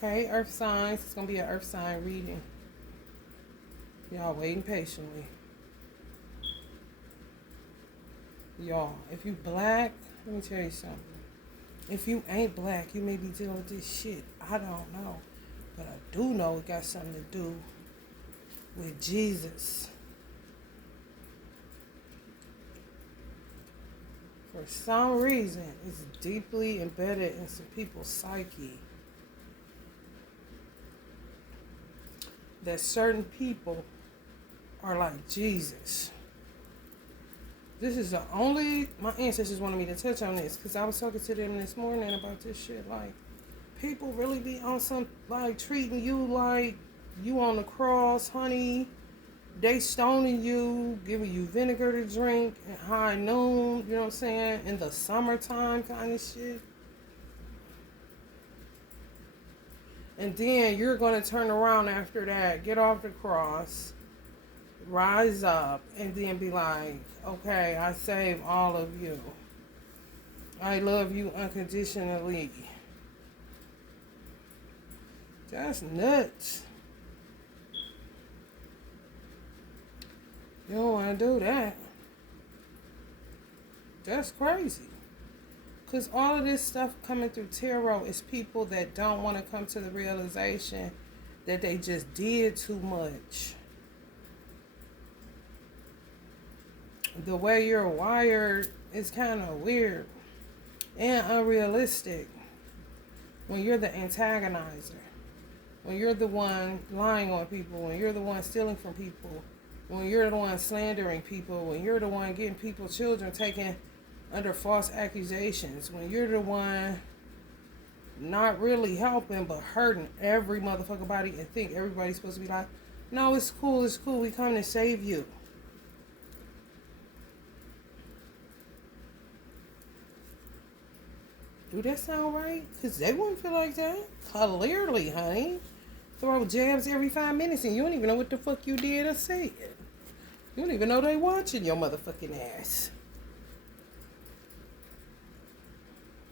Hey, Earth signs. It's going to be an Earth sign reading. Y'all waiting patiently. Y'all, if you black, let me tell you something. If you ain't black, you may be dealing with this shit. I don't know. But I do know it got something to do with Jesus. For some reason, it's deeply embedded in some people's psyche that certain people are like Jesus. This is the only, my ancestors wanted me to touch on this because I was talking to them this morning about this shit. Like, people really be on some, like, treating you like you on the cross, honey. They stoning you, giving you vinegar to drink at high noon, you know what I'm saying, in the summertime kind of shit. And then you're going to turn around after that, get off the cross, rise up, and then be like, okay, I saved all of you. I love you unconditionally. That's nuts. You don't want to do that. That's crazy. Because all of this stuff coming through tarot is people that don't want to come to the realization that they just did too much. The way you're wired is kind of weird and unrealistic when you're the antagonizer, when you're the one lying on people, when you're the one stealing from people, when you're the one slandering people, when you're the one getting people's children taken under false accusations, when you're the one not really helping but hurting every motherfucking body and think everybody's supposed to be like, no, it's cool, we come to save you. Do that sound right? Because they wouldn't feel like that. Clearly, honey. Throw jabs every 5 minutes and you don't even know what the fuck you did or said. You don't even know they watching your motherfucking ass.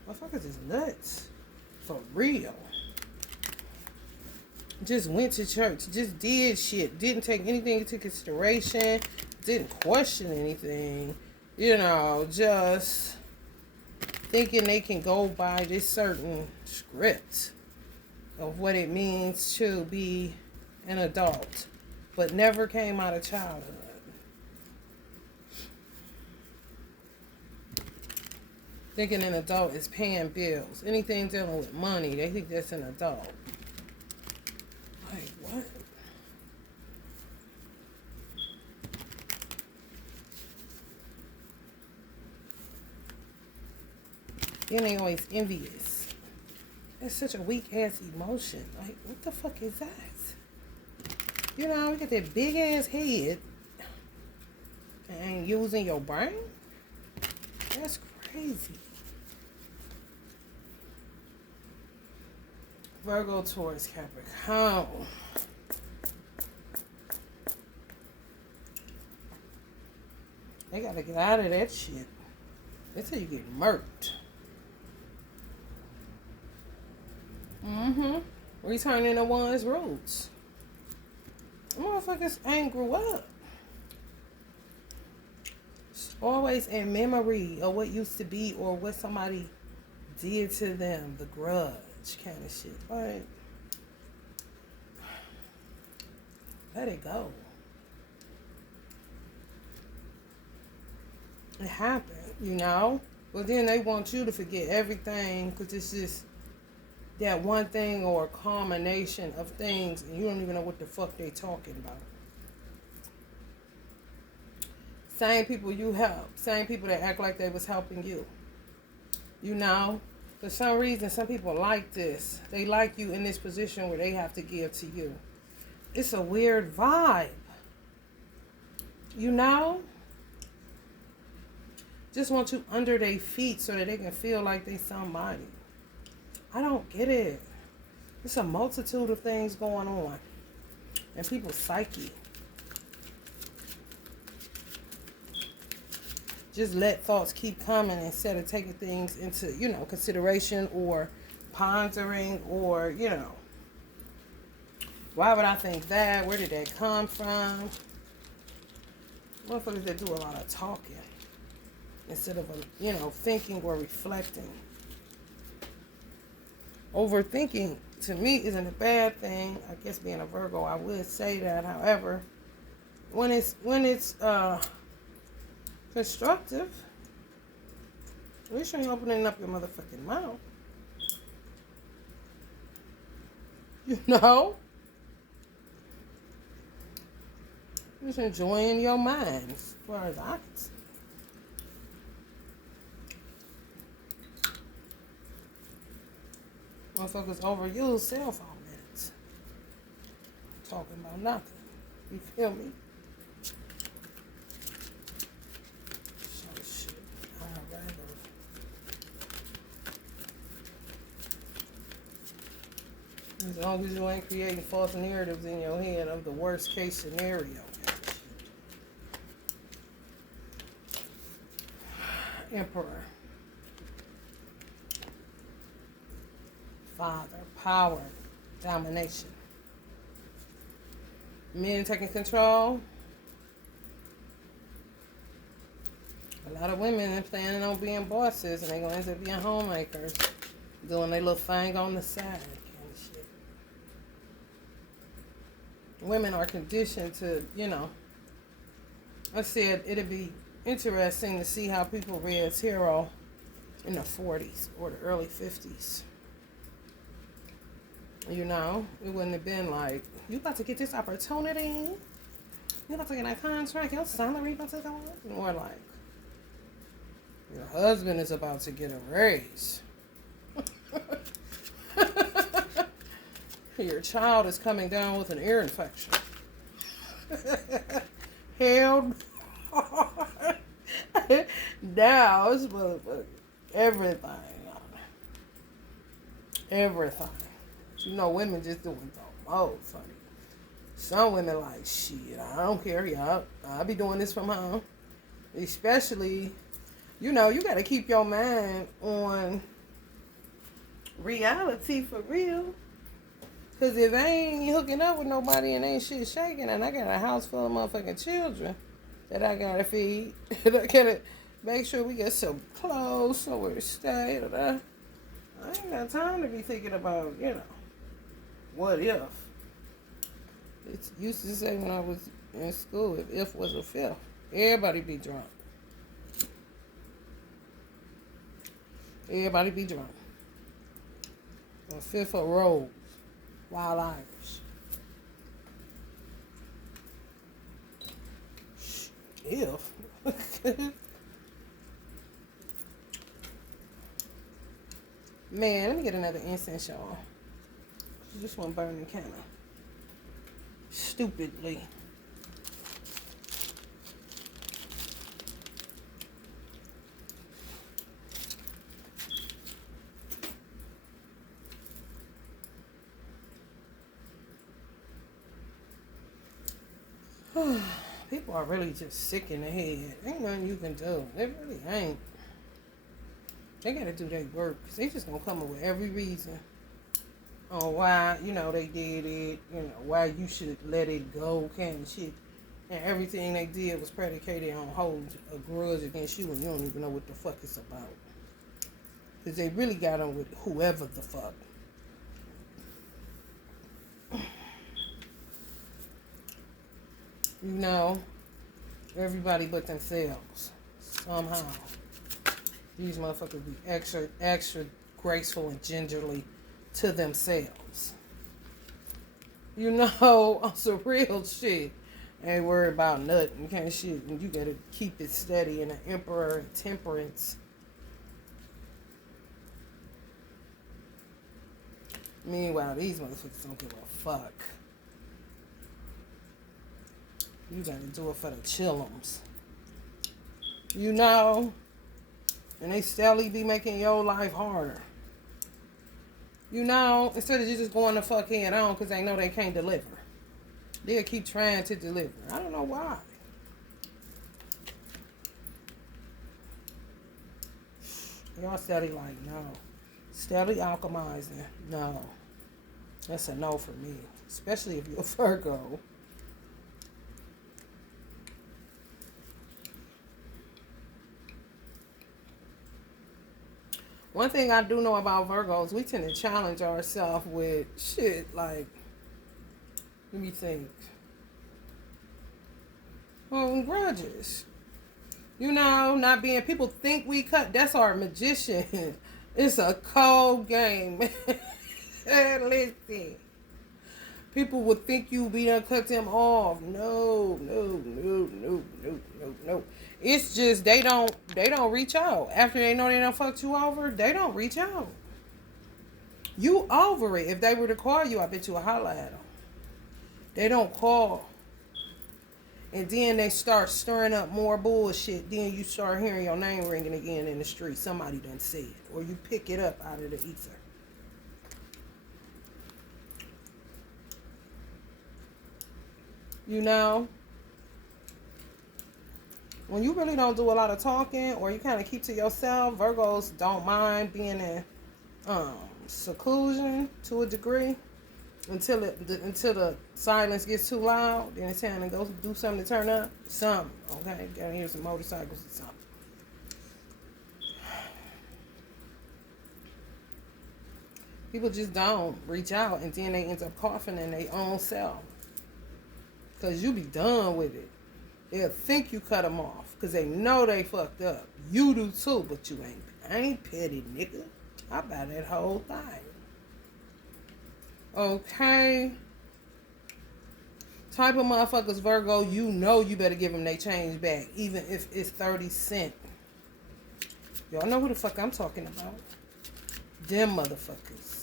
Motherfuckers is nuts. For real. Just went to church. Just did shit. Didn't take anything into consideration. Didn't question anything. You know, just thinking they can go by this certain script of what it means to be an adult, but never came out of childhood. Thinking an adult is paying bills. Anything dealing with money, they think that's an adult. Like, what? Then they always envious. It's such a weak ass emotion. Like, what the fuck is that? You know, you got that big ass head and using your brain? That's crazy. Virgo, Taurus, Capricorn. They gotta get out of that shit. That's how you get murked. Returning to one's roots. Motherfuckers ain't grew up. It's always in memory of what used to be or what somebody did to them. The grudge kind of shit. Like, let it go. It happened, you know? But then they want you to forget everything because it's just that one thing or a combination of things and you don't even know what the fuck they talking about. Same people you help. Same people that act like they was helping you. You know? For some reason, some people like this. They like you in this position where they have to give to you. It's a weird vibe. You know? Just want you under their feet so that they can feel like they somebody. I don't get it. There's a multitude of things going on in people's psyche. Just let thoughts keep coming instead of taking things into, consideration or pondering or, Why would I think that? Where did that come from? Motherfuckers that do a lot of talking instead of, thinking or reflecting. Overthinking, to me, isn't a bad thing. I guess being a Virgo, I would say that. However, when it's constructive, at least you ain't opening up your motherfucking mouth. You know? Just enjoying your mind, as far as I can see. Motherfuckers overuse cell phone minutes. Talking about nothing. You feel me? So shit. I'd rather. As long as you ain't creating false narratives in your head of the worst case scenario. Emperor. Father. Power. Domination. Men taking control. A lot of women are planning on being bosses and they're going to end up being homemakers. Doing their little thing on the side kind of shit. Women are conditioned to, I said it'd be interesting to see how people read tarot in the 40s or the early 50s. It wouldn't have been like, you about to get this opportunity, you about to get that contract, your salary about to go up. More like, your husband is about to get a raise. Your child is coming down with an ear infection. Hell now it's everything. Everything. Women just doing the most, honey. Some women like, shit, I don't care, I'll be doing this from home. Especially, you got to keep your mind on reality for real. Because if I ain't hooking up with nobody and ain't shit shaking, and I got a house full of motherfucking children that I got to feed, and I got to make sure we get some clothes, somewhere to stay, I ain't got time to be thinking about, what if? It used to say when I was in school, if was a fifth, everybody be drunk. Everybody be drunk. A fifth of Rose, Wild Irish. If. Man, let me get another incense, y'all. This one burning kind of stupidly. People are really just sick in the head. Ain't nothing you can do. They really ain't. They gotta do their work. Cause they just gonna come up with every reason on why, they did it, why you should let it go kind of shit. And everything they did was predicated on holding a grudge against you and you don't even know what the fuck it's about. Because they really got on with whoever the fuck. Everybody but themselves. Somehow. These motherfuckers be extra graceful and gingerly to themselves. On some real shit. Ain't worried about nothing. You can't shit. And you gotta keep it steady in the emperor and temperance. Meanwhile, these motherfuckers don't give a fuck. You gotta do it for the chillums. And they steadily be making your life harder. Instead of you just going the fuck head on because they know they can't deliver. They'll keep trying to deliver. I don't know why. Y'all steady like, no. Steady alchemizing, no. That's a no for me, especially if you're a Virgo. One thing I do know about Virgos, we tend to challenge ourselves with shit like, let me think, grudges. You know, not being, people think we cut, that's our magician. It's a cold game. Listen. People would think you be done cut them off. No, no, no, no, no, no, no. It's just they don't reach out. After they know they done fucked you over, they don't reach out. You over it. If they were to call you, I bet you would holler at them. They don't call. And then they start stirring up more bullshit. Then you start hearing your name ringing again in the street. Somebody done said it. Or you pick it up out of the ether. You know? When you really don't do a lot of talking or you kind of keep to yourself, Virgos don't mind being in seclusion to a degree until the silence gets too loud. Then it's time to go do something to turn up. Something, okay? Gotta hear some motorcycles or something. People just don't reach out, and then they end up coughing in their own self. Because you be done with it. They'll think you cut them off because they know they fucked up. You do too, but you ain't. I ain't petty, nigga. I buy that whole thing. Okay. Type of motherfuckers, Virgo, you know you better give them their change back, even if it's 30 cents. Y'all know who the fuck I'm talking about. Them motherfuckers.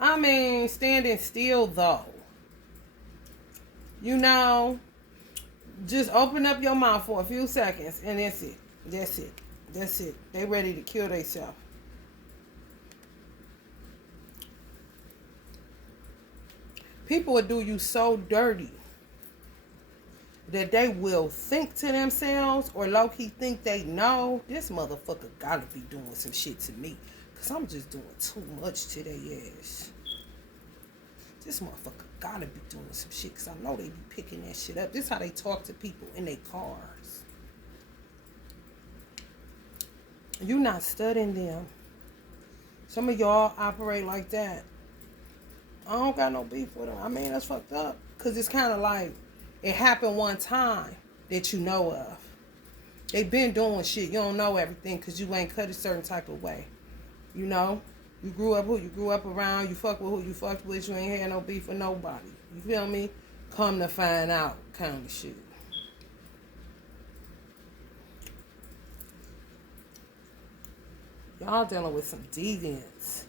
I mean, standing still though. You know, just open up your mouth for a few seconds and that's it. That's it. That's it. They ready to kill themselves. People will do you so dirty that they will think to themselves or low-key think they know, this motherfucker gotta be doing some shit to me. Because I'm just doing too much to their ass. This motherfucker gotta be doing some shit because I know they be picking that shit up. This is how they talk to people in their cars. You not studying them. Some of y'all operate like that. I don't got no beef with them. I mean, that's fucked up. Because it's kind of like, it happened one time that you know of. They been doing shit. You don't know everything because you ain't cut a certain type of way. You know? You grew up who you grew up around. You fuck with who you fucked with. You ain't had no beef with nobody. You feel me? Come to find out kind of shit. Y'all dealing with some deviants.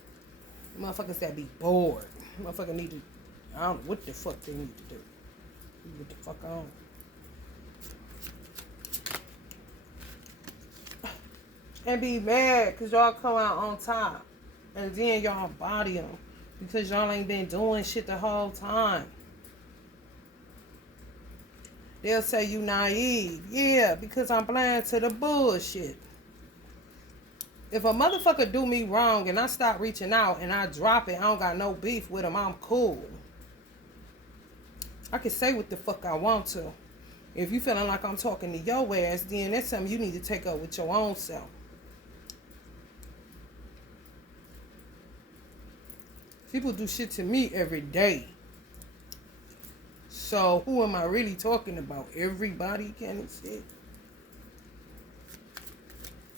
Motherfuckers that be bored. Motherfucker need to, I don't know what the fuck they need to do. What the fuck on? And be mad because y'all come out on top. And then y'all body them. Because y'all ain't been doing shit the whole time. They'll say you naive. Yeah, because I'm blind to the bullshit. If a motherfucker do me wrong and I stop reaching out and I drop it, I don't got no beef with him, I'm cool. I can say what the fuck I want to. If you feeling like I'm talking to your ass, then that's something you need to take up with your own self. People do shit to me every day. So who am I really talking about? Everybody kind of shit.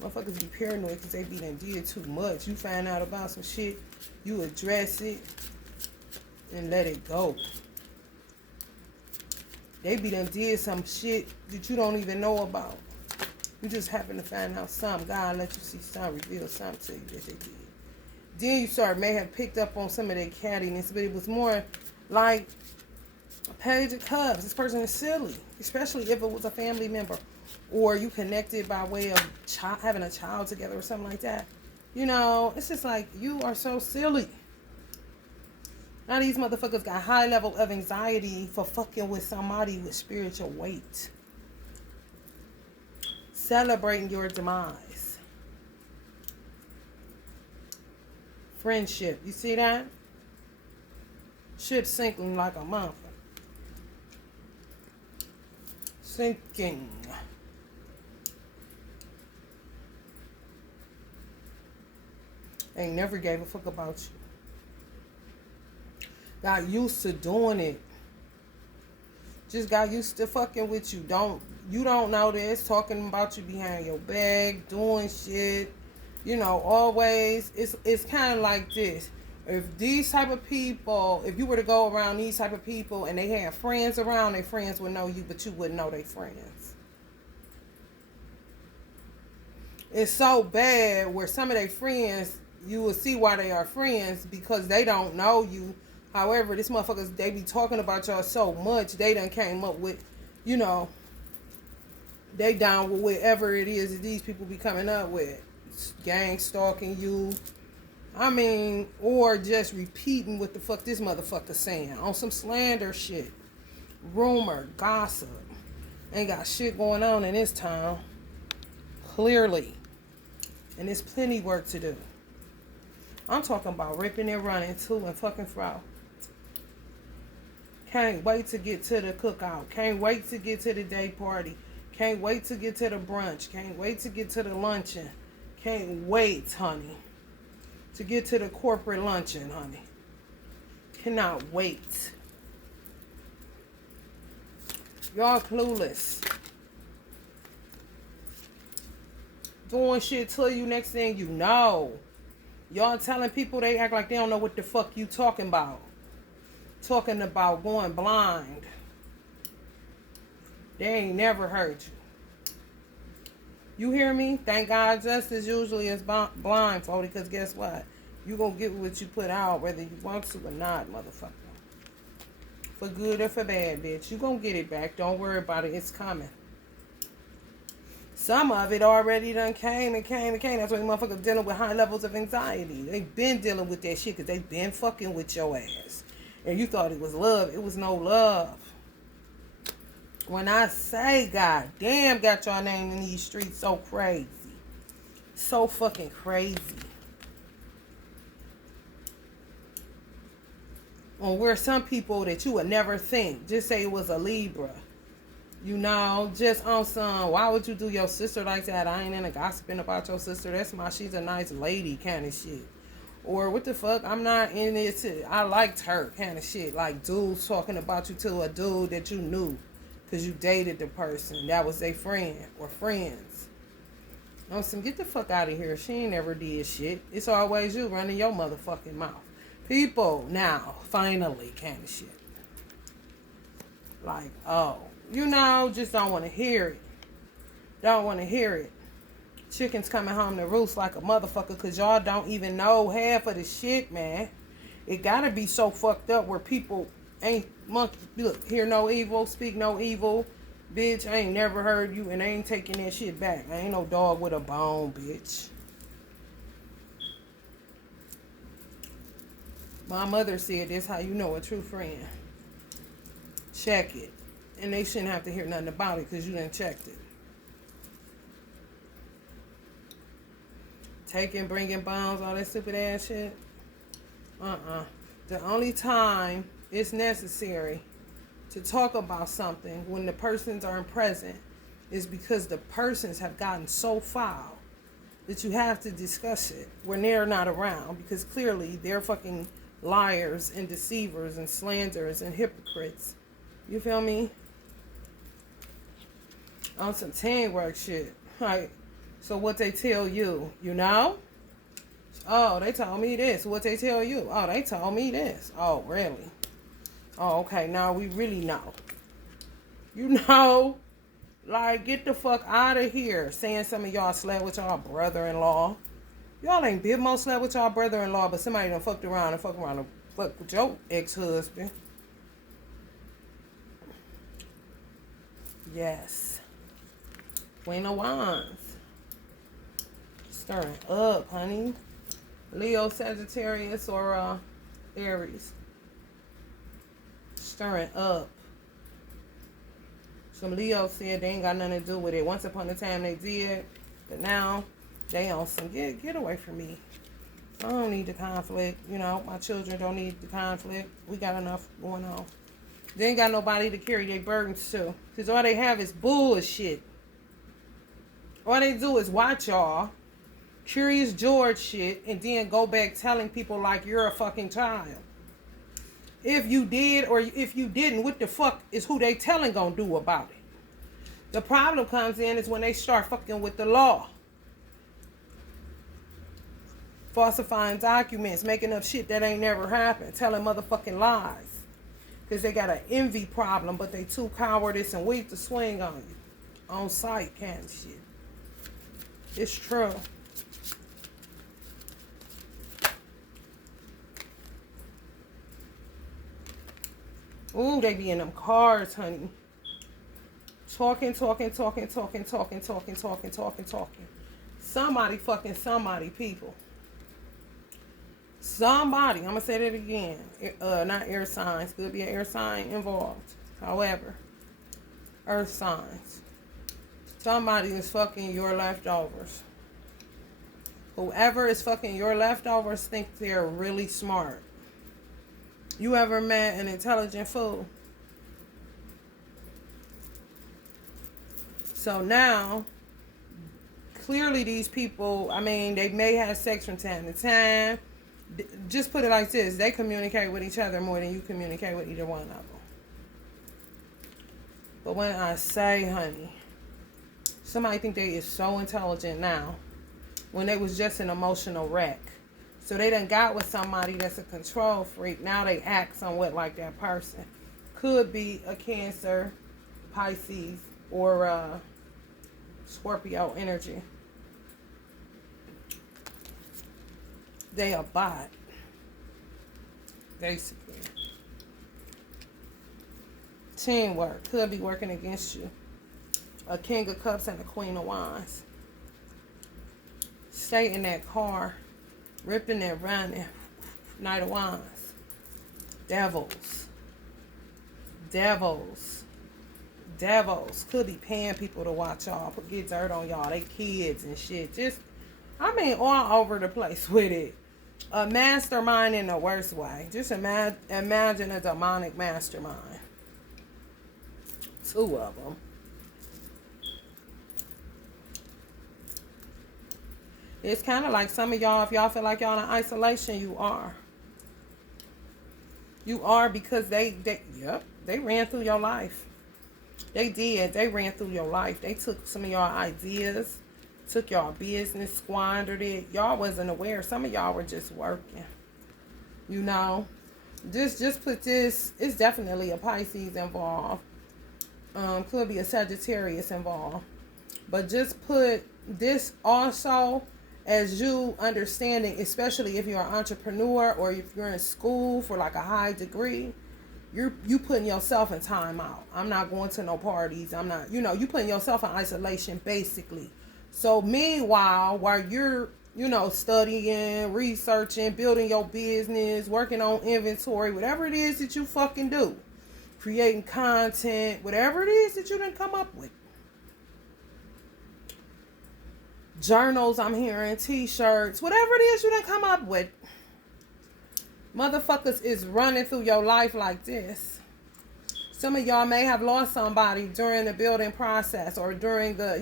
Motherfuckers be paranoid because they be done did too much. You find out about some shit, you address it, and let it go. They be done did some shit that you don't even know about. You just happen to find out something. God let you see something, reveal something to you that they did. Then you may have picked up on some of their cattiness, but it was more like a page of cups. This person is silly, especially if it was a family member. Or you connected by way of having a child together or something like that. You know, it's just like, you are so silly. Now these motherfuckers got high level of anxiety for fucking with somebody with spiritual weight. celebrating your demise. Friendship. You see that? Ship sinking like a mother. Sinking. Ain't never gave a fuck about you. Got used to doing it. Just got used to fucking with you. You don't know this. Talking about you behind your back, doing shit. You know, always. It's kind of like this. If these type of people, if you were to go around these type of people and they had friends around, their friends would know you, but you wouldn't know their friends. It's so bad where some of their friends, you will see why they are friends because they don't know you. However, these motherfuckers, they be talking about y'all so much, they done came up with, you know, they down with whatever it is that these people be coming up with. Gang stalking you. I mean, or just repeating what the fuck this motherfucker saying on some slander shit. Rumor, gossip. Ain't got shit going on in this town. Clearly. And there's plenty work to do. I'm talking about ripping and running to and fucking fro. Can't wait to get to the cookout. Can't wait to get to the day party. Can't wait to get to the brunch. Can't wait to get to the luncheon. Can't wait, honey, to get to the corporate luncheon, honey. Cannot wait. Y'all clueless. Doing shit to you, next thing you know. Y'all telling people they act like they don't know what the fuck you talking about. Talking about going blind. They ain't never heard you. You hear me? Thank God justice usually is blindfolded, because guess what? You gonna get what you put out whether you want to or not, motherfucker. For good or for bad, bitch. You gonna get it back. Don't worry about it. It's coming. Some of it already done came. That's why motherfuckers dealing with high levels of anxiety. They been dealing with that shit because they been fucking with your ass. And you thought it was love. It was no love. When I say, God damn, got your name in these streets so crazy. So fucking crazy. On where some people that you would never think, just say it was a Libra. You know, just on some, why would you do your sister like that? I ain't into gossiping about your sister. She's a nice lady kind of shit. Or what the fuck, I'm not in it I liked her kind of shit. Like dudes talking about you to a dude that you knew because you dated the person. That was their friend or friends. On some, get the fuck out of here. She ain't never did shit. It's always you running your motherfucking mouth. People, now, finally kind of shit. Like, oh, you know, just don't want to hear it. Don't want to hear it. Chickens coming home to roost like a motherfucker because y'all don't even know half of the shit, man. It gotta be so fucked up where people ain't monkey. Look, hear no evil, speak no evil. Bitch, I ain't never heard you and I ain't taking that shit back. I ain't no dog with a bone, bitch. My mother said this how you know a true friend. Check it. And they shouldn't have to hear nothing about it because you done checked it. Taking, bringing bombs, all that stupid ass shit. The only time it's necessary to talk about something when the persons aren't present is because the persons have gotten so foul that you have to discuss it when they're not around, because clearly they're fucking liars and deceivers and slanderers and hypocrites. You feel me? On some teamwork shit. Like, so what they tell you, you know? Oh, they told me this. What they tell you? Oh, they told me this. Oh, really? Oh, okay. Now we really know. You know? Like, get the fuck out of here. Saying some of y'all slept with y'all brother-in-law. Y'all ain't been most slept with y'all brother-in-law, but somebody done fucked around and fucked with your ex-husband. Yes. Queen of Wands. Stirring up, honey. Leo, Sagittarius, or Aries. Stirring up. Some Leos said they ain't got nothing to do with it. Once upon a time they did, but now they on some get away from me. I don't need the conflict. You know, my children don't need the conflict. We got enough going on. They ain't got nobody to carry their burdens to. Because all they have is bullshit. All they do is watch y'all, Curious George shit, and then go back telling people like you're a fucking child. If you did or if you didn't, what the fuck is who they telling gonna do about it? The problem comes in is when they start fucking with the law. Falsifying documents, making up shit that ain't never happened, telling motherfucking lies. Because they got an envy problem, but they too cowardice and weak to swing on you. On sight kind of shit. It's true. Ooh, they be in them cars, honey. Talking. Somebody fucking somebody, people. Somebody, I'm gonna say that again. Not air signs. Could be an air sign involved. However, earth signs. Somebody is fucking your leftovers. Whoever is fucking your leftovers think they're really smart. You ever met an intelligent fool? So now, clearly these people, I mean, they may have sex from time to time. Just put it like this. They communicate with each other more than you communicate with either one of them. But when I say, honey, somebody think they is so intelligent now when they was just an emotional wreck. So they done got with somebody that's a control freak. Now they act somewhat like that person. Could be a Cancer, Pisces, or Scorpio energy. They a bot. Basically. Teamwork. Could be working against you. A King of Cups and a Queen of Wands. Stay in that car. Ripping and running. Knight of Wands. Devils. Could be paying people to watch y'all. Get dirt on y'all. They kids and shit. Just, I mean, all over the place with it. A mastermind in the worst way. Just imagine a demonic mastermind. 2 of them. It's kind of like some of y'all, if y'all feel like y'all in isolation, you are. You are because they ran through your life. They did. They ran through your life. They took some of your ideas, took your business, squandered it. Y'all wasn't aware. Some of y'all were just working. You know, just put this. It's definitely a Pisces involved. Could be a Sagittarius involved. But just put this also as you understanding, especially if you're an entrepreneur or if you're in school for like a high degree, you putting yourself in timeout. I'm not going to no parties. I'm not, you putting yourself in isolation basically. So meanwhile, while you're, studying, researching, building your business, working on inventory, whatever it is that you fucking do, creating content, whatever it is that you done come up with. Journals, I'm hearing, t-shirts, whatever it is you done come up with. Motherfuckers is running through your life like this. Some of y'all may have lost somebody during the building process or during the,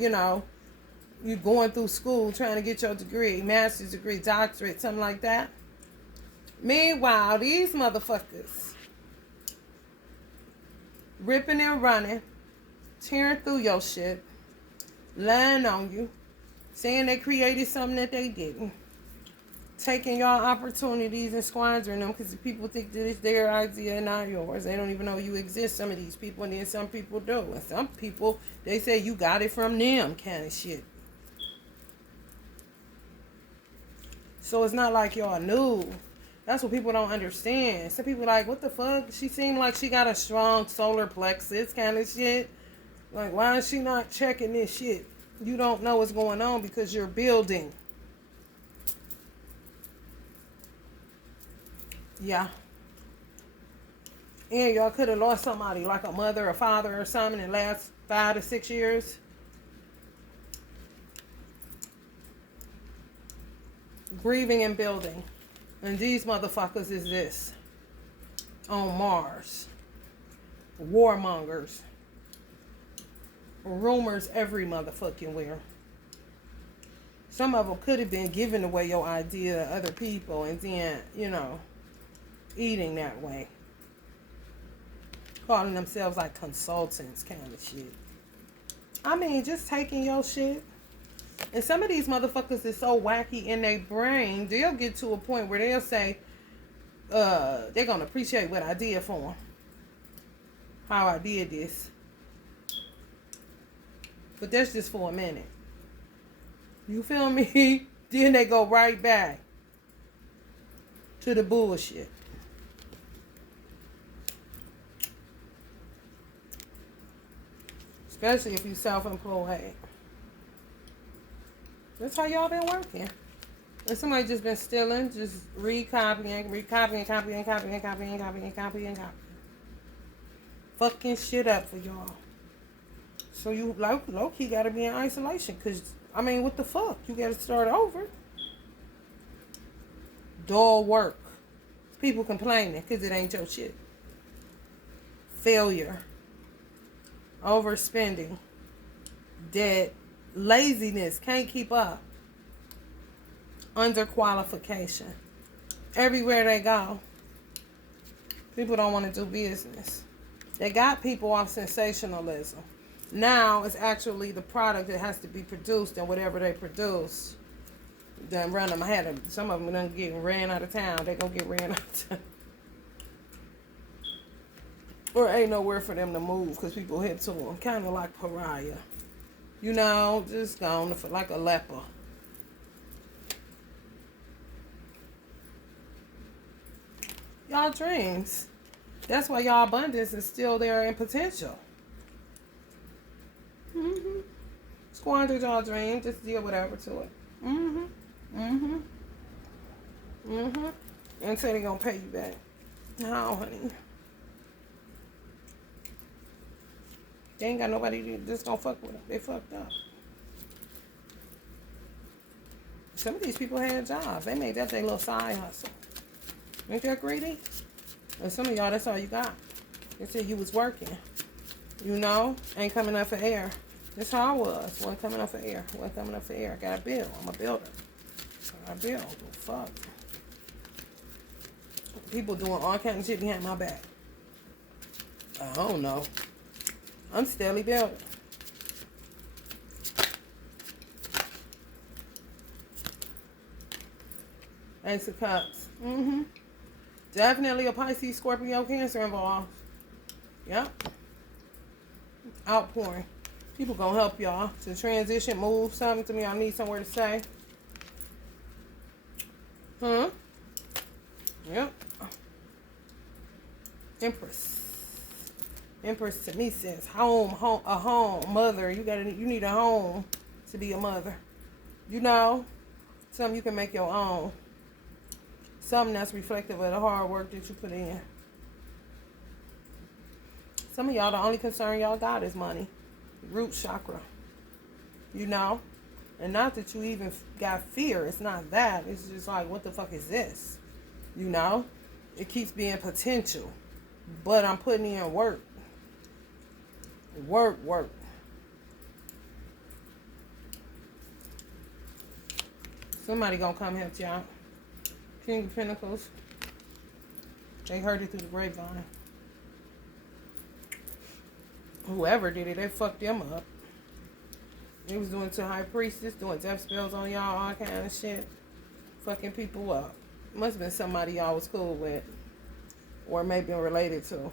you going through school trying to get your degree, master's degree, doctorate, something like that. Meanwhile, these motherfuckers ripping and running, tearing through your shit, lying on you, saying they created something that they didn't, taking y'all opportunities and squandering them because people think that it's their idea and not yours. They don't even know you exist, some of these people, and then some people do. And some people, they say you got it from them kind of shit. So it's not like y'all knew. That's what people don't understand. Some people like, what the fuck? She seemed like she got a strong solar plexus kind of shit. Like, why is she not checking this shit? You don't know what's going on because you're building. Yeah. And y'all could have lost somebody, like a mother or father or something, in the last 5 to 6 years. Grieving and building. And these motherfuckers is this. On Mars. Warmongers. Rumors every motherfucking where. Some of them could have been giving away your idea to other people and then, eating that way. Calling themselves like consultants kind of shit. I mean, just taking your shit. And some of these motherfuckers is so wacky in their brain, they'll get to a point where they'll say, they're going to appreciate what I did for them. How I did this. But that's just for a minute. You feel me? Then they go right back to the bullshit. Especially if you self-employed. That's how y'all been working. And somebody just been stealing, just copying. Fucking shit up for y'all. So you low-key gotta be in isolation. Cause, what the fuck? You gotta start over. Dull work. People complaining because it ain't your shit. Failure. Overspending. Debt. Laziness. Can't keep up. Underqualification. Everywhere they go, people don't want to do business. They got people off sensationalism. Now it's actually the product that has to be produced, and whatever they produce, then run them ahead of them. Some of them done get ran out of town. They gonna get ran out of town. Or ain't nowhere for them to move because people hit to them. Kind of like pariah. Just gone like a leper. Y'all dreams. That's why y'all abundance is still there in potential. Squandered y'all dream. Just deal whatever to it. And say they gonna pay you back. No, honey. They ain't got nobody that's gonna fuck with them. They fucked up. Some of these people had jobs. They made that their little side hustle. Ain't that greedy? And some of y'all, that's all you got. They said you was working. Ain't coming up for air. That's how I was. Wasn't coming up for air. I got a bill. I'm a builder. I got a bill. Fuck. People doing all kinds of shit behind my back. I don't know. I'm steadily building. Ace of Cups. Definitely a Pisces, Scorpio, Cancer involved. Yep. Outpouring. People gonna help y'all to transition, move something to me. I need somewhere to stay. Yep. Empress to me says home, a home, mother. You need a home to be a mother. Something you can make your own. Something that's reflective of the hard work that you put in. Some of y'all, the only concern y'all got is money. Root chakra. And not that you even got fear. It's not that. It's just like, what the fuck is this? It keeps being potential. But I'm putting in work. Work. Somebody gonna come help y'all. King of Pentacles. They heard it through the grapevine. Whoever did it, they fucked them up. They was doing to High Priestess, doing death spells on y'all, all kind of shit. Fucking people up. Must have been somebody y'all was cool with. Or maybe related to.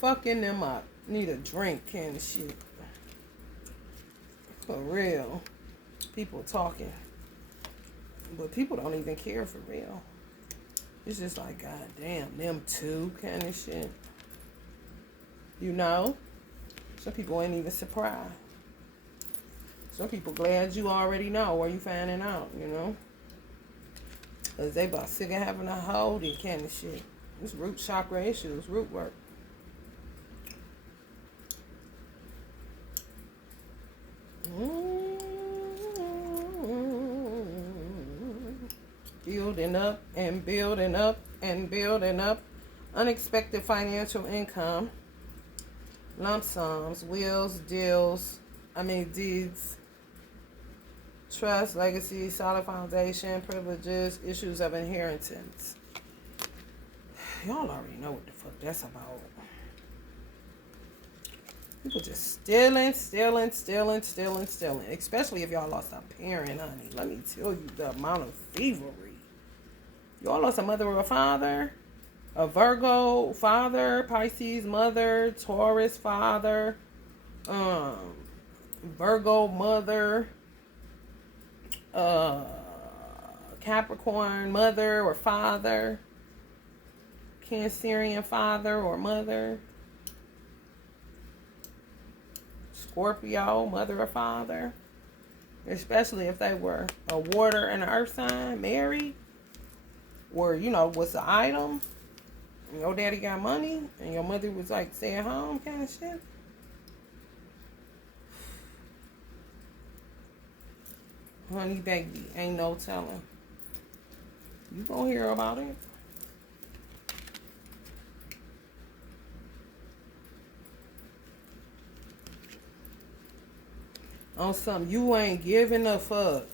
Fucking them up. Need a drink kind of shit. For real. People talking. But people don't even care for real. It's just like, God damn, them too kind of shit. Some people ain't even surprised. Some people glad you already know or you finding out, Because they about sick of having to hold it kind of shit. It's root chakra issues, root work. Building up and building up and building up. Unexpected financial income. Lump sums, wills, deeds, trust, legacy, solid foundation, privileges, issues of inheritance. Y'all already know what the fuck that's about. People just stealing. Especially if y'all lost a parent, honey. Let me tell you the amount of thievery. Y'all lost a mother or a father. A Virgo father, Pisces mother, Taurus father, Virgo mother, Capricorn mother or father, Cancerian father or mother, Scorpio mother or father, especially if they were a water and an earth sign, married, or, was an item. And your daddy got money, and your mother was like stay at home kind of shit. Honey, baby, ain't no telling. You gonna hear about it. On something, you ain't giving a fuck.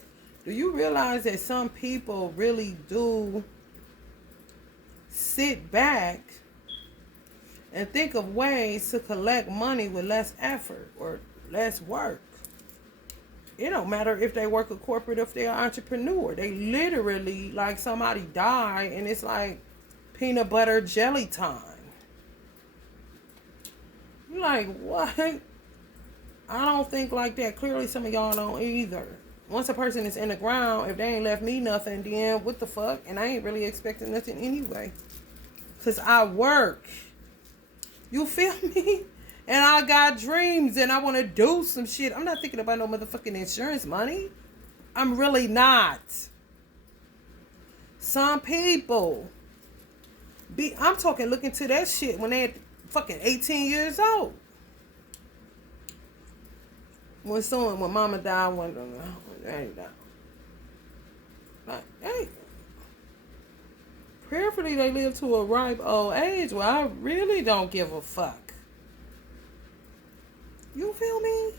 Do you realize that some people really do sit back and think of ways to collect money with less effort or less work? It don't matter if they work a corporate, if they're an entrepreneur. They literally, like, somebody died and it's like peanut butter jelly time. You're like, what? I don't think like that. Clearly some of y'all don't either. Once a person is in the ground, if they ain't left me nothing, then what the fuck? And I ain't really expecting nothing anyway. Because I work. You feel me? And I got dreams and I want to do some shit. I'm not thinking about no motherfucking insurance money. I'm really not. Some people I'm talking look into that shit when they're fucking 18 years old. When mama died, when daddy died. Like, hey. Prayerfully they live to a ripe old age where I really don't give a fuck. You feel me?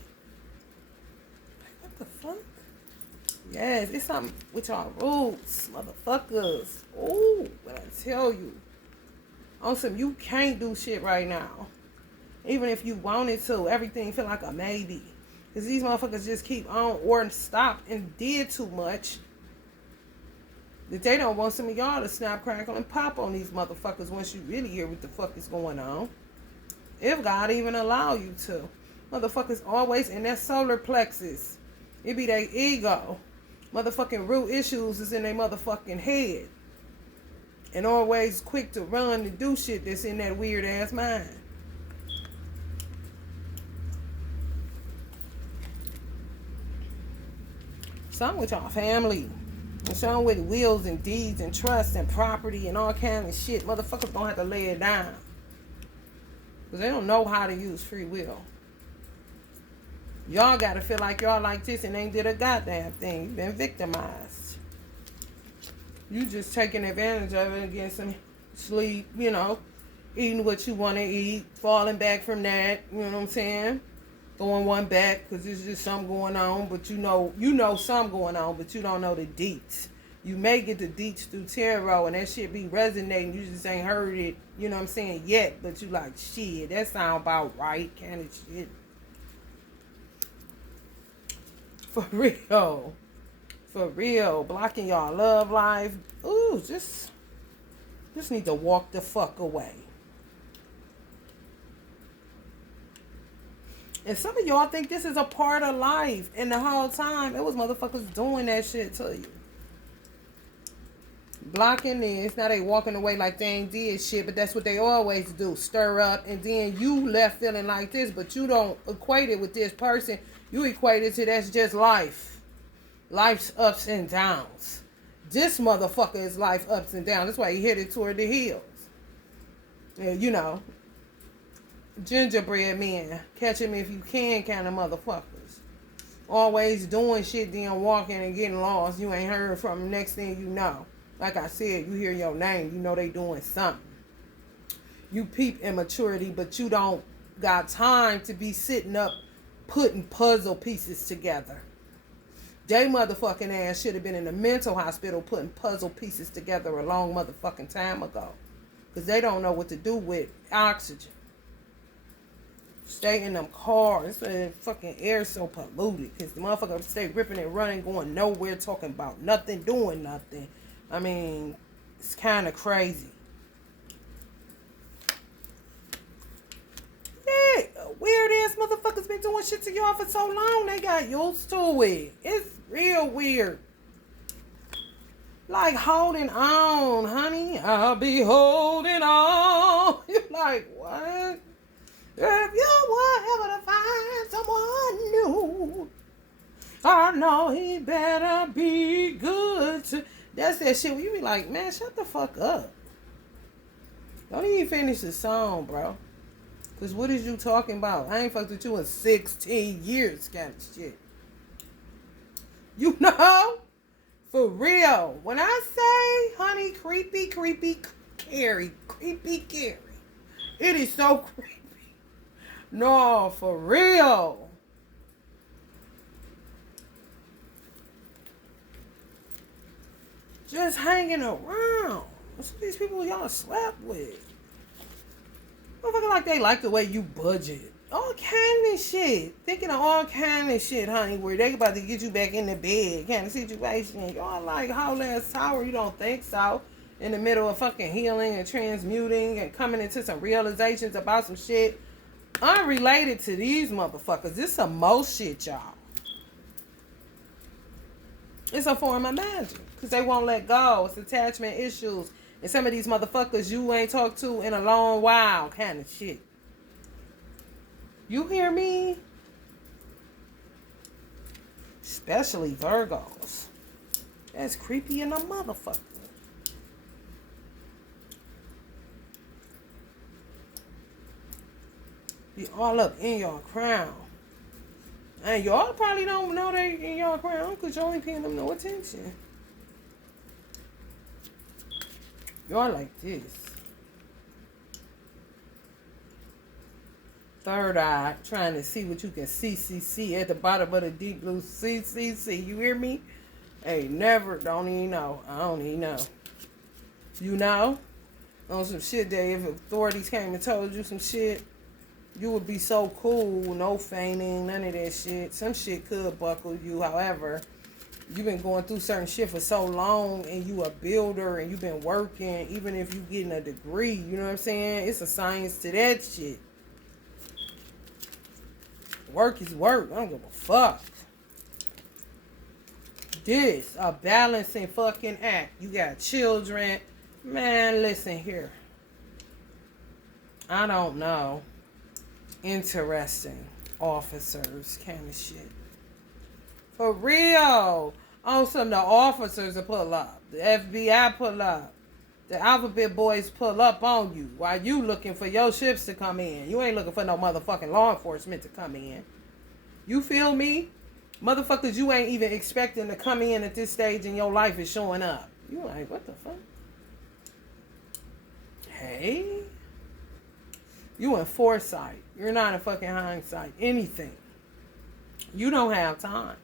Like, what the fuck? Yes, it's something with y'all roots, motherfuckers. Ooh, but I tell you, on some, you can't do shit right now. Even if you wanted to, everything feel like a maybe. Because these motherfuckers just keep on or stopped and did too much. That they don't want some of y'all to snap, crackle, and pop on these motherfuckers once you really hear what the fuck is going on. If God even allow you to. Motherfuckers always in their solar plexus. It be their ego. Motherfucking root issues is in their motherfucking head. And always quick to run and do shit that's in that weird ass mind. Some with y'all family. And some with wills and deeds and trusts and property and all kinds of shit. Motherfuckers don't have to lay it down. Because they don't know how to use free will. Y'all gotta feel like y'all like this and ain't did a goddamn thing. You've been victimized. You just taking advantage of it and getting some sleep, eating what you want to eat, falling back from that, you know what I'm saying? Throwing one back because there's just something going on, but you know something going on, but you don't know the deets. You may get the deets through tarot and that shit be resonating. You just ain't heard it, you know what I'm saying, yet, but you like, shit, that sound about right kind of shit. For real, blocking y'all love life. Ooh, just need to walk the fuck away. And some of y'all think this is a part of life, and the whole time it was motherfuckers doing that shit to you. Blocking this, now they walking away like they ain't did shit, but that's what they always do, stir up, and then you left feeling like this, but you don't equate it with this person. You equate it to that's just life. Life's ups and downs. This motherfucker is life ups and downs. That's why he headed toward the hills. You know, gingerbread men, catch him if you can kind of motherfuckers. Always doing shit, then walking and getting lost. You ain't heard from them. Next thing you know, like I said, you hear your name, you know they doing something. You peep immaturity, but you don't got time to be sitting up putting puzzle pieces together. They motherfucking ass should have been in the mental hospital putting puzzle pieces together a long motherfucking time ago. Because they don't know what to do with oxygen. Stay in them cars. The fucking air so polluted. Because the motherfuckers stay ripping and running, going nowhere, talking about nothing, doing nothing. I mean, it's kind of crazy. Weird ass motherfuckers been doing shit to y'all for so long, they got used to it. It's real weird. Like holding on, honey. I'll be holding on. You're like, what? If you were ever to find someone new, I know he better be good to. That's that shit where you be like, man, shut the fuck up. Don't even finish the song, bro. Because what is you talking about? I ain't fucked with you in 16 years kind of shit. You know? For real. When I say, honey, creepy Carrie. Creepy Carrie. It is so creepy. No, for real. Just hanging around. What's these people y'all slept with? Motherfucker like they like the way you budget. All kind of shit. Thinking of all kind of shit, honey, where they about to get you back in the bed kind of situation. Y'all like whole ass tower, you don't think so? In the middle of fucking healing and transmuting and coming into some realizations about some shit unrelated to these motherfuckers. This some most shit, y'all. It's a form of magic. Because they won't let go. It's attachment issues. And some of these motherfuckers you ain't talked to in a long while kind of shit. You hear me? Especially Virgos. That's creepy in a motherfucker. Be all up in your crown. And y'all probably don't know they in your crown because y'all ain't paying them no attention. Y'all like this. Third eye, trying to see what you can see at the bottom of the deep blue see. You hear me? Hey, never, don't even know. I don't even know. You know? On some shit that if authorities came and told you some shit, you would be so cool, no feigning, none of that shit. Some shit could buckle you, however, you've been going through certain shit for so long and you a builder and you've been working, even if you getting a degree, you know what I'm saying? It's a science to that shit. Work is work. I don't give a fuck. This, a balancing fucking act. You got children. Man, listen here. I don't know. Interesting officers kind of shit. For real. On some the officers will pull up. The FBI pull up. The alphabet boys pull up on you while you looking for your ships to come in. You ain't looking for no motherfucking law enforcement to come in. You feel me? Motherfuckers you ain't even expecting to come in at this stage in your life is showing up. You like, what the fuck? Hey? You in foresight. You're not in fucking hindsight. Anything. You don't have time.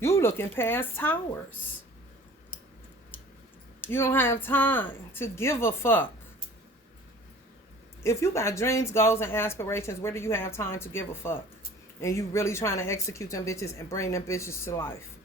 You looking past towers. You don't have time to give a fuck. If you got dreams, goals, and aspirations, where do you have time to give a fuck? And you really trying to execute them bitches and bring them bitches to life.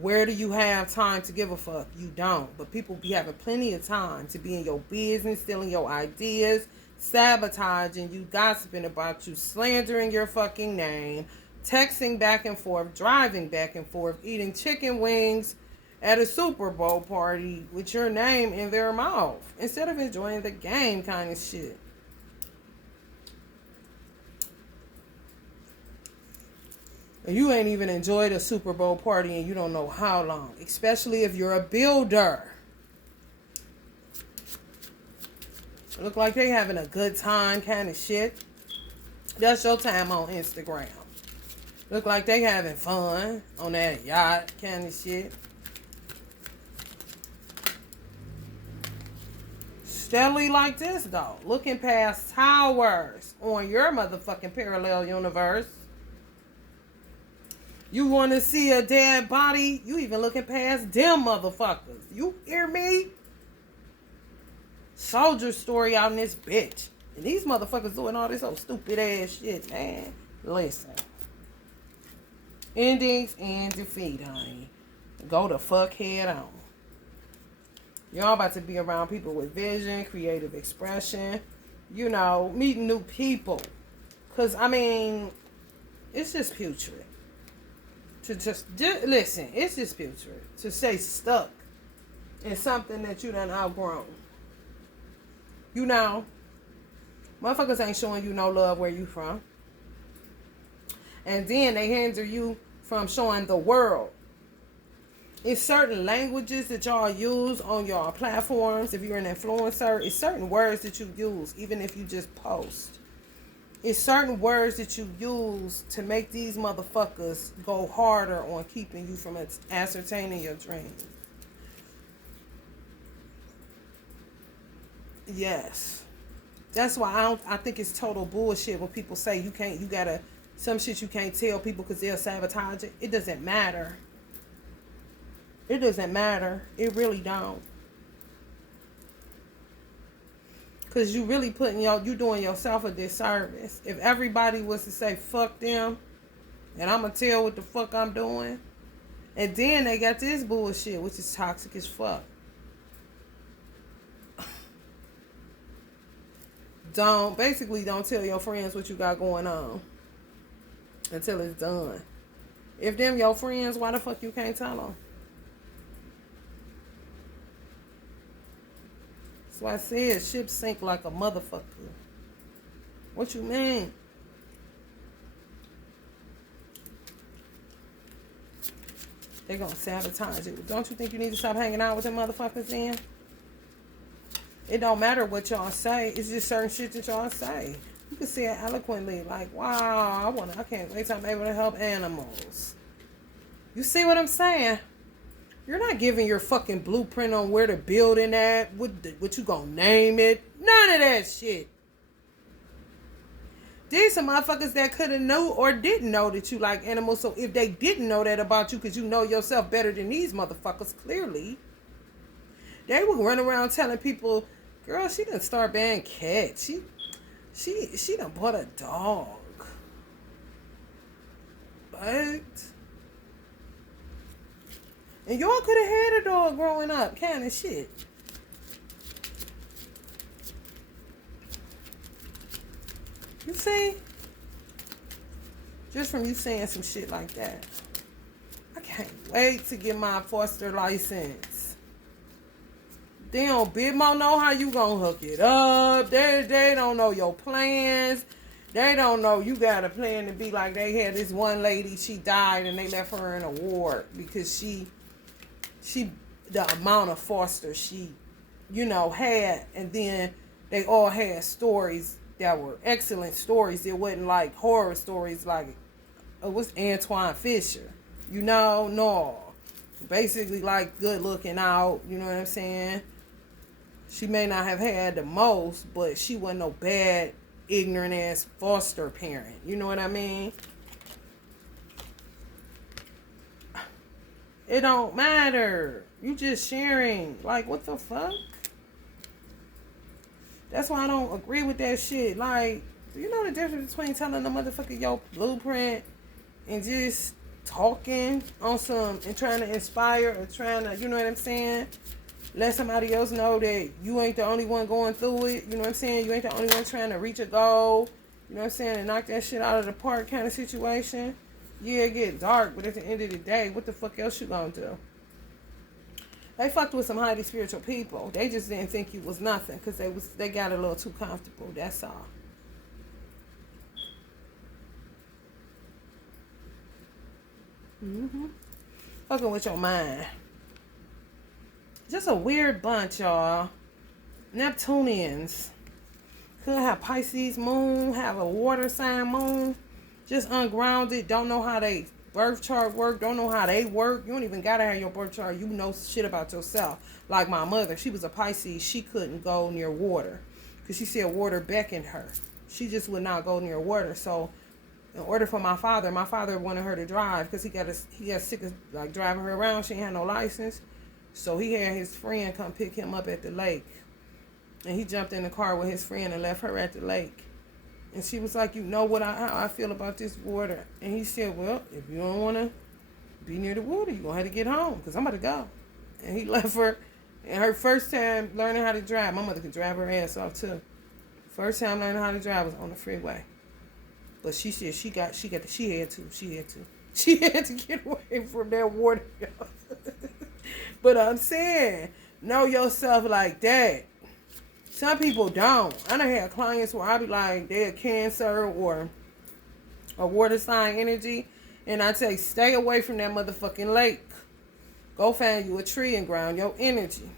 Where do you have time to give a fuck? You don't. But people be having plenty of time to be in your business, stealing your ideas, sabotaging you, gossiping about you, slandering your fucking name, texting back and forth, driving back and forth, eating chicken wings at a Super Bowl party with your name in their mouth instead of enjoying the game kind of shit. And you ain't even enjoyed a Super Bowl party and you don't know how long, especially if you're a builder. Look like they having a good time kind of shit. That's your time on Instagram. Look like they having fun on that yacht kind of shit. Steadily like this, though. Looking past towers on your motherfucking parallel universe. You want to see a dead body? You even looking past them motherfuckers. You hear me? Soldier story out in this bitch. And these motherfuckers doing all this old stupid ass shit, man. Listen. Endings and defeat, honey. Go the fuck head on. Y'all about to be around people with vision, creative expression, you know, meeting new people. Because, I mean, it's just putrid. To just listen, it's just putrid. To stay stuck in something that you done outgrown. You know, motherfuckers ain't showing you no love where you from. And then they hinder you from showing the world. It's certain languages that y'all use on your platforms. If you're an influencer, it's certain words that you use, even if you just post. It's certain words that you use to make these motherfuckers go harder on keeping you from ascertaining your dreams. Yes. That's why I think it's total bullshit when people say some shit you can't tell people because they'll sabotage it. It doesn't matter. It doesn't matter. It really don't. Because you really you doing yourself a disservice. If everybody was to say, fuck them, and I'm going to tell what the fuck I'm doing, and then they got this bullshit, which is toxic as fuck. Don't tell your friends what you got going on until it's done. If them your friends, why the fuck you can't tell them? That's why I said ships sink like a motherfucker. What you mean? They gonna sabotage it. Don't you think you need to stop hanging out with them motherfuckers then? It don't matter what y'all say. It's just certain shit that y'all say. You can say it eloquently, like, wow, I can't wait till I'm able to help animals. You see what I'm saying? You're not giving your fucking blueprint on where to build in at, what you gonna name it. None of that shit. These some motherfuckers that could have knew or didn't know that you like animals. So if they didn't know that about you, because you know yourself better than these motherfuckers, clearly, they would run around telling people, girl, she done start banning cats. She done bought a dog. But... and y'all could have had a dog growing up, kind of shit. You see? Just from you saying some shit like that. I can't wait to get my foster license. They don't bit more know how you gonna hook it up. They don't know your plans. They don't know you got a plan to be like they had this one lady, she died and they left her in a ward because she the amount of foster she, had, and then they all had stories that were excellent stories. It wasn't like horror stories like it was Antoine Fisher, no. Basically like good looking out, you know what I'm saying? She may not have had the most, but she wasn't no bad, ignorant ass foster parent. You know what I mean? It don't matter. You just sharing. Like, what the fuck? That's why I don't agree with that shit. Like, you know the difference between telling the motherfucker your blueprint and just talking on some and trying to inspire or trying to, you know what I'm saying? Let somebody else know that you ain't the only one going through it. You know what I'm saying? You ain't the only one trying to reach a goal. You know what I'm saying? And knock that shit out of the park kind of situation. Yeah, it get dark, but at the end of the day, what the fuck else you gonna do? They fucked with some highly spiritual people. They just didn't think you was nothing because they got a little too comfortable. That's all. Fucking with your mind. Just a weird bunch, y'all. Neptunians. Could have Pisces moon, have a water sign moon. Just ungrounded, don't know how they birth chart work, don't know how they work. You don't even gotta have your birth chart. You know shit about yourself. Like my mother, she was a Pisces. She couldn't go near water because she said water beckoned her. She just would not go near water. So in order for my father wanted her to drive because he got sick of like driving her around. She ain't had no license. So he had his friend come pick him up at the lake. And he jumped in the car with his friend and left her at the lake. And she was like, you know what how I feel about this water. And he said, well, if you don't want to be near the water, you're going to have to get home because I'm about to go. And he left her. And her first time learning how to drive, my mother could drive her ass off too. First time learning how to drive was on the freeway. But she said she had to. She had to get away from that water. But I'm saying, know yourself like that. Some people don't. I done had clients where I be like, they're Cancer or a water sign energy. And I say, stay away from that motherfucking lake. Go find you a tree and ground your energy.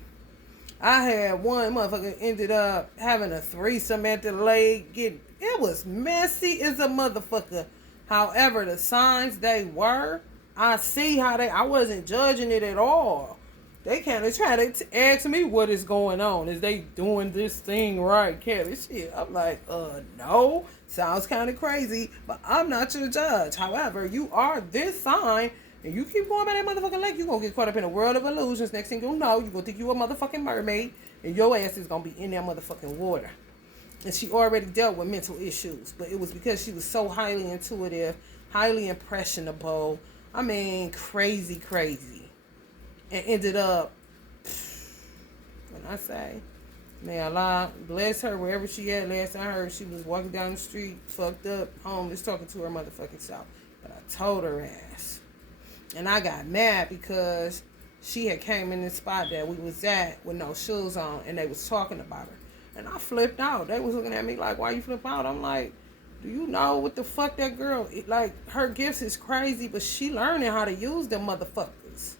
I had one motherfucker ended up having a threesome at the lake. It was messy as a motherfucker. However, the signs they were, I see how I wasn't judging it at all. They kind of try to ask me what is going on. Is they doing this thing right? Kelly, shit. I'm like, no. Sounds kind of crazy, but I'm not your judge. However, you are this sign, and you keep going by that motherfucking lake, you're going to get caught up in a world of illusions. Next thing you'll know, you're going to think you a motherfucking mermaid, and your ass is going to be in that motherfucking water. And she already dealt with mental issues, but it was because she was so highly intuitive, highly impressionable. I mean, crazy. And ended up, when I say, may Allah bless her wherever she at. Last I heard, she was walking down the street, fucked up, homeless, talking to her motherfucking self. But I told her ass. And I got mad because she had came in the spot that we was at with no shoes on, and they was talking about her. And I flipped out. They was looking at me like, why you flip out? I'm like, do you know what the fuck that girl, her gifts is crazy, but she learning how to use them motherfuckers.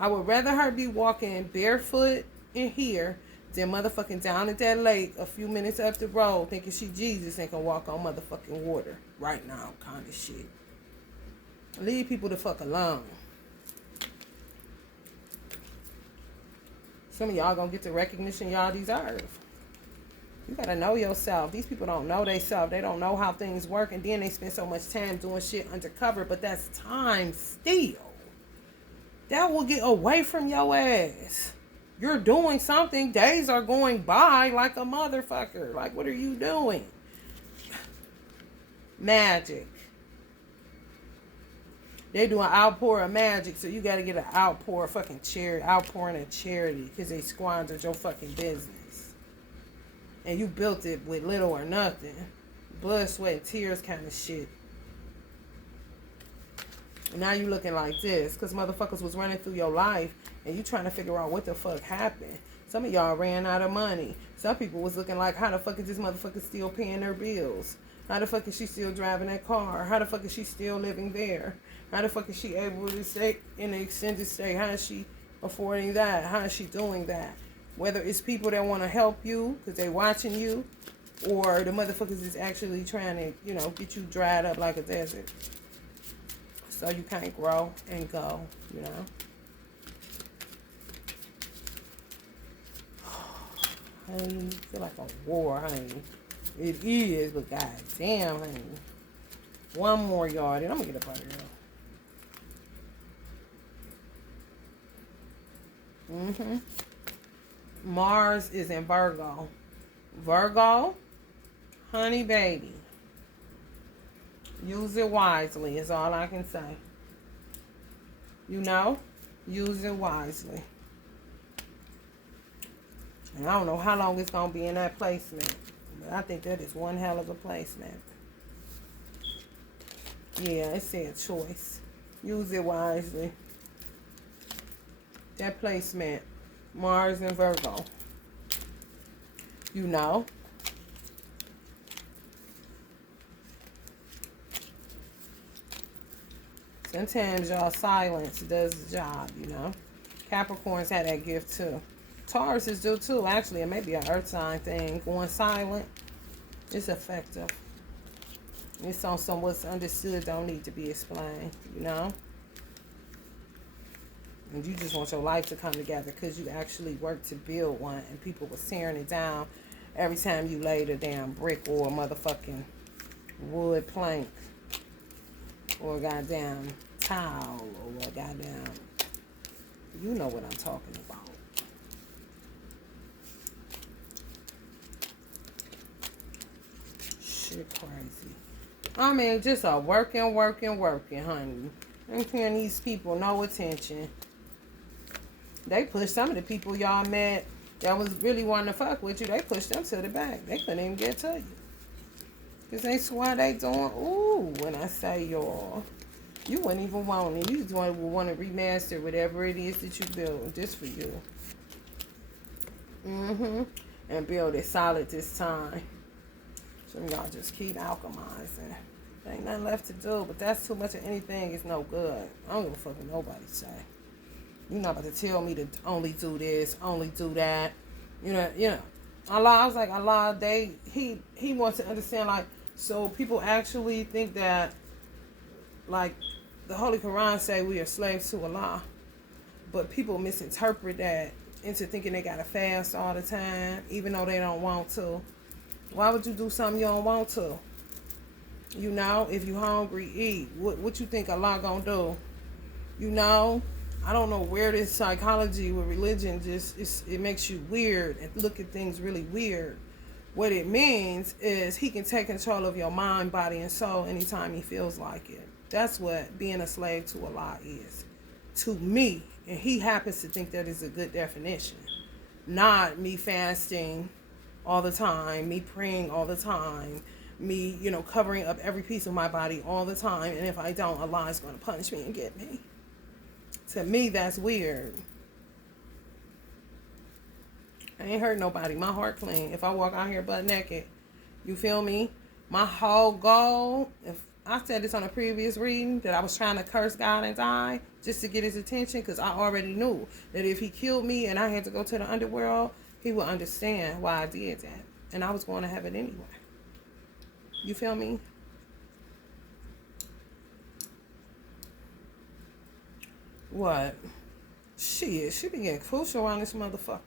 I would rather her be walking barefoot in here than motherfucking down at that lake a few minutes up the road thinking she Jesus and can walk on motherfucking water right now kind of shit. Leave people the fuck alone. Some of y'all gonna get the recognition y'all deserve. You gotta know yourself. These people don't know themselves. They don't know how things work, and then they spend so much time doing shit undercover, but that's time steal. That will get away from your ass. You're doing something. Days are going by like a motherfucker. Like, what are you doing? Magic. They do an outpour of magic, so you got to get an outpour of fucking charity, outpouring of charity, because they squandered your fucking business. And you built it with little or nothing. Blood, sweat, tears kind of shit. And now you looking like this, because motherfuckers was running through your life, and you trying to figure out what the fuck happened. Some of y'all ran out of money. Some people was looking like, how the fuck is this motherfucker still paying their bills? How the fuck is she still driving that car? How the fuck is she still living there? How the fuck is she able to stay in an extended stay? How is she affording that? How is she doing that? Whether it's people that want to help you because they watching you, or the motherfuckers is actually trying to, get you dried up like a desert. So you can't grow and go, Honey, feel like a war, honey. It is, but goddamn, honey. One more yard, and I'm gonna get up out of here. Mars is in Virgo. Virgo, honey baby. Use it wisely is all I can say. Use it wisely. And I don't know how long it's going to be in that placement. But I think that is one hell of a placement. Yeah, it said choice. Use it wisely. That placement. Mars and Virgo. Sometimes y'all silence does the job, Capricorns had that gift too. Tauruses do too, actually. It may be an earth sign thing. Going silent. It's effective. It's on some what's understood don't need to be explained, you know? And you just want your life to come together because you actually worked to build one and people was tearing it down every time you laid a damn brick or a motherfucking wood plank or a goddamn tile or a goddamn, you know what I'm talking about. Shit crazy. I mean, just a working, honey. I'm paying these people no attention. They pushed some of the people y'all met that was really wanting to fuck with you. They pushed them to the back. They couldn't even get to you. Because they swear they doing, ooh, when I say y'all. You wouldn't even want it. You just want to remaster whatever it is that you build just for you. And build it solid this time. So y'all just keep alchemizing. There ain't nothing left to do, but that's too much of anything. It's no good. I don't give a fuck what nobody say. You're not about to tell me to only do this, only do that. You know. Allah, I was like, Allah, he wants to understand, like, so people actually think that, like, the Holy Quran say we are slaves to Allah. But people misinterpret that into thinking they gotta fast all the time, even though they don't want to. Why would you do something you don't want to? You know, if you hungry, eat. What you think Allah gonna do? You know, I don't know where this psychology with religion it makes you weird and look at things really weird. What it means is he can take control of your mind, body, and soul anytime he feels like it. That's what being a slave to Allah is. To me, and he happens to think that is a good definition. Not me fasting all the time, me praying all the time, me, covering up every piece of my body all the time, and if I don't, Allah is going to punish me and get me. To me, that's weird. I ain't hurt nobody. My heart clean. If I walk out here butt naked, you feel me? My whole goal, if I said this on a previous reading, that I was trying to curse God and die just to get his attention, because I already knew that if he killed me and I had to go to the underworld, he would understand why I did that. And I was going to heaven anyway. You feel me? What? Shit, she be getting crucial around this motherfucker.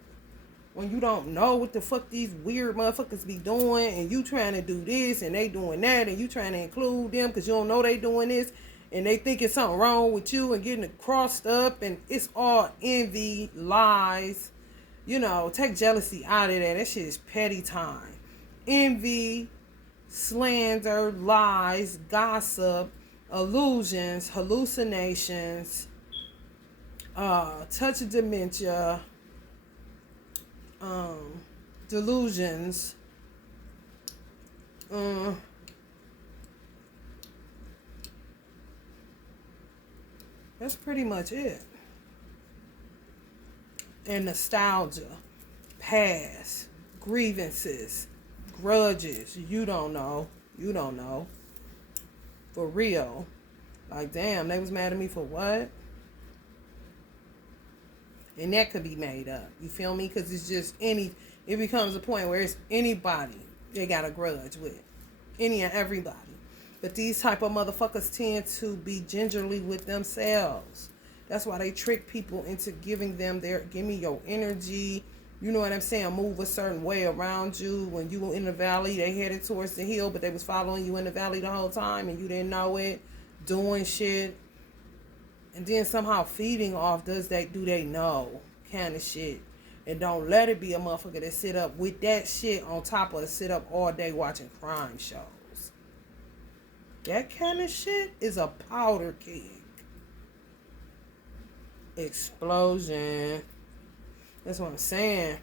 When you don't know what the fuck these weird motherfuckers be doing, and you trying to do this and they doing that, and you trying to include them because you don't know they doing this, and they thinking something wrong with you and getting it crossed up, and it's all envy, lies. Take jealousy out of that. That shit is petty time. Envy, slander, lies, gossip, illusions, hallucinations, touch of dementia, delusions, that's pretty much it. And nostalgia, past, grievances, grudges. You don't know. For real. Like, damn, they was mad at me for what? And that could be made up. You feel me? Because it's just it becomes a point where it's anybody they got a grudge with. Any and everybody. But these type of motherfuckers tend to be gingerly with themselves. That's why they trick people into giving them give me your energy. You know what I'm saying? Move a certain way around you. When you were in the valley, they headed towards the hill, but they was following you in the valley the whole time and you didn't know it. Doing shit. And then somehow feeding off do they know kind of shit. And don't let it be a motherfucker that sit up with that shit on top of sit up all day watching crime shows. That kind of shit is a powder keg. Explosion. That's what I'm saying.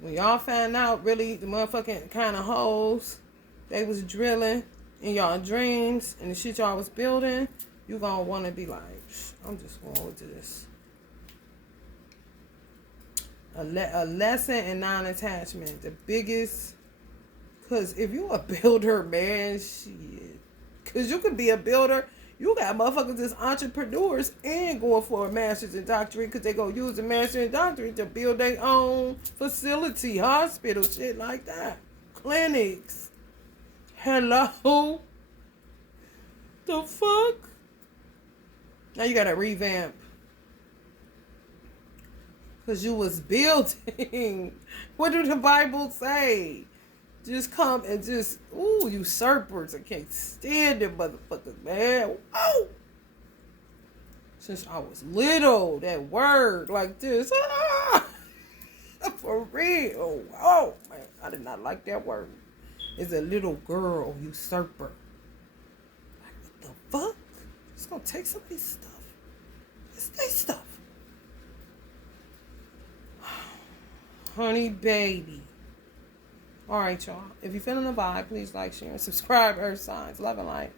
When y'all find out really the motherfucking kind of holes they was drilling in y'all dreams and the shit y'all was building, you gonna want to be like, I'm just going with this. A lesson in non-attachment. The biggest, because if you a builder, man, shit. Because you could be a builder. You got motherfuckers that's entrepreneurs and going for a master's and doctorate because they go use the master's and doctorate to build their own facility, hospital, shit like that. Clinics. Hello? The fuck? Now you gotta revamp. Because you was building. What do the Bible say? Just come and just, ooh, usurpers. I can't stand them motherfuckers, man. Oh! Since I was little, that word like this. Ah! For real. Oh, man. I did not like that word. It's a little girl usurper. Like, what the fuck? It's gonna take somebody's stuff. It's their stuff. Honey baby. All right, y'all. If you're feeling the vibe, please like, share, and subscribe. Earth Signs. Love and light.